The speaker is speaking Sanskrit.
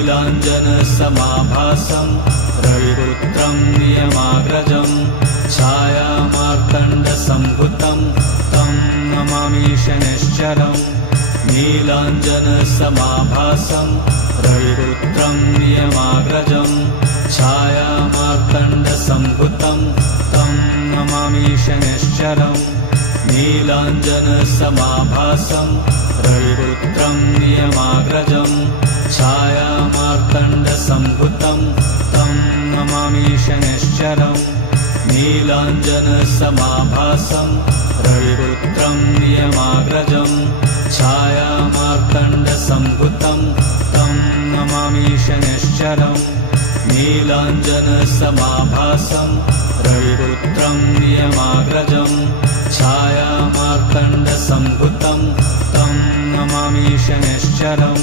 नीलाञ्जनसमाभासं रविपुत्रं नियमाग्रजं छायामार्तण्डसम्भुतं तं नमामि शनैश्चरम् नीलाञ्जनसमाभासं रविपुत्रं नियमाग्रजं छायामार्तण्डसम्भुतं तं नमामि शनैश्चरम् नीलाञ्जनसमाभासं रविपुत्रं नियमाग्रजं छायामार्तण्डसम्भुतं तं नमामि शनैश्चरम् नीलाञ्जनसमाभासं रविपुत्रं नियमाग्रजं छायामार्तण्डसम्भुतं तं नमामि शनैश्चरम् नीलाञ्जनसमाभासं रविपुत्रं नियमाग्रजं छायामार्तण्डसम्भुतं तं नमामि शनैश्चरम्।